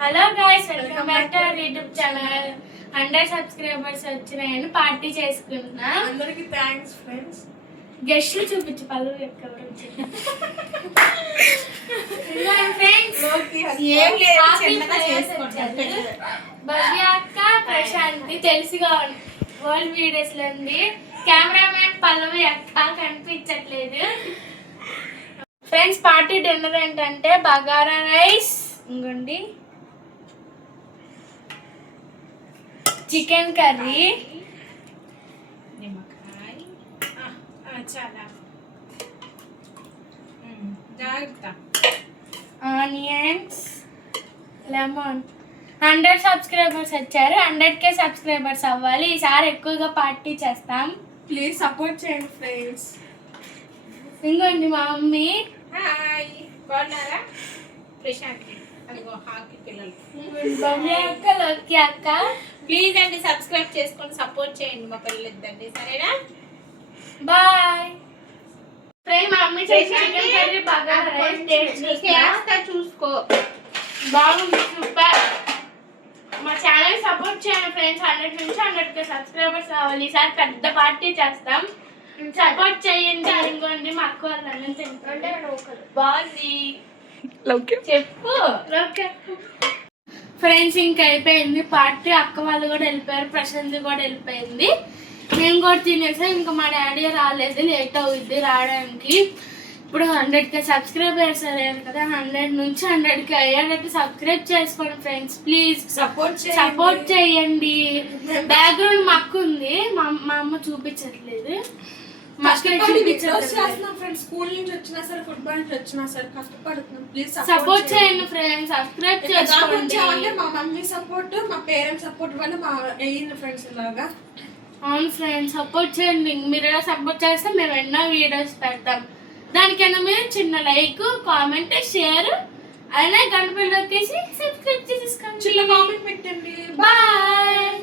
Hello guys, welcome back to our YouTube channel. 100 subscribers వచ్చినాయని party చేసుకుంటున్నా. అందరికి thanks friends. గెస్ట్లు చూపించు పళ్ళు ఎక్కడ భవ్య అక్క, ప్రశాంతి తెలుసుగా వరల్డ్ వీడియోస్ లో ఉంది. కెమెరామ్యాన్ పల్లవి అక్క కనిపించట్లేదు. ఫ్రెండ్స్, పార్టీ డిన్నర్ ఏంటంటే బగారా రైస్, ఇంకోండి చికెన్ కర్రీ, నిమ్మకాయ, చాలా జాగ్రత్త, ఆనియన్స్, లెమన్. 100 సబ్స్క్రైబర్స్ వచ్చారు. 100K సబ్స్క్రైబర్స్ అవ్వాలి. ఈసారి ఎక్కువగా పార్టీ చేస్తాం. ప్లీజ్ సపోర్ట్ చేయండి ఫ్రెండ్స్. ఇంకోండి మా మమ్మీ. హాయ్, బాగున్నారా? ప్రశాంతి అదిగో హాకీ పిల్లలు. భవ్య అక్క, లోకి అక్క. ప్లీజ్ అండి సబ్స్క్రైబ్ చేసుకొని సపోర్ట్ చేయండి మా పిల్లలిద్దండి, సరేనా? Boy friend. మా మమ్మీ చేసిన chicken curry bagara rice taste చూసుకో. బాగుంది, సూపర్. మా ఛానల్ సపోర్ట్ చేయండి ఫ్రెండ్స్. 100 నుంచి 100K సబ్స్క్రైబర్స్ కావాలి. ఈసారి పెద్ద పార్టీ చేస్తాం. సపోర్ట్ చేయండి. ఇంకోండి మా అక్క వాళ్ళు అన్నం తింటుంటే బాగుంది. చెప్పు ఫ్రెండ్స్. ఇంకా అయిపోయింది పార్టీ. అక్క వాళ్ళు కూడా వెళ్ళిపోయారు, ప్రశాంత్ కూడా వెళ్ళిపోయింది. మేము కూడా తినేసాం. ఇంకా మా డాడీ రాలేదు, లేట్ అవుద్ది రావడానికి. ఇప్పుడు 100K సబ్స్క్రైబర్స్ అయ్యారు కదా. 100 నుంచి 100K అయ్యేటట్టు సబ్స్క్రైబ్ చేసుకోండి ఫ్రెండ్స్. ప్లీజ్ సపోర్ట్ చేయండి. బ్యాక్గ్రౌండ్ మా అక్క ఉంది, మా అమ్మ చూపించట్లేదు. స్కూల్ నుంచి వచ్చినా సరే, ఫుట్బాల్ నుంచి వచ్చినా సరే కష్టపడుతున్నాం. ప్లీజ్ సపోర్ట్ చేయండి ఫ్రెండ్స్. సబ్స్క్రైబ్ చేసుకోండి. మా మమ్మీ సపోర్ట్, మా పేరెంట్స్ సపోర్ట్ వల్ల మా అయ్యింది ఫ్రెండ్స్ ఇలాగా. అవును ఫ్రెండ్స్, సపోర్ట్ చేయండి. మీరు ఎలా సపోర్ట్ చేస్తే మేము ఎన్నో వీడియోస్ పెడతాం. దానికైనా మీరు చిన్న లైక్, కామెంట్, షేర్, అలానే గంట బిల్ వచ్చేసి సబ్స్క్రైబ్ చేసేసుకోండి. చిన్న కామెంట్ పెట్టండి. బాయ్.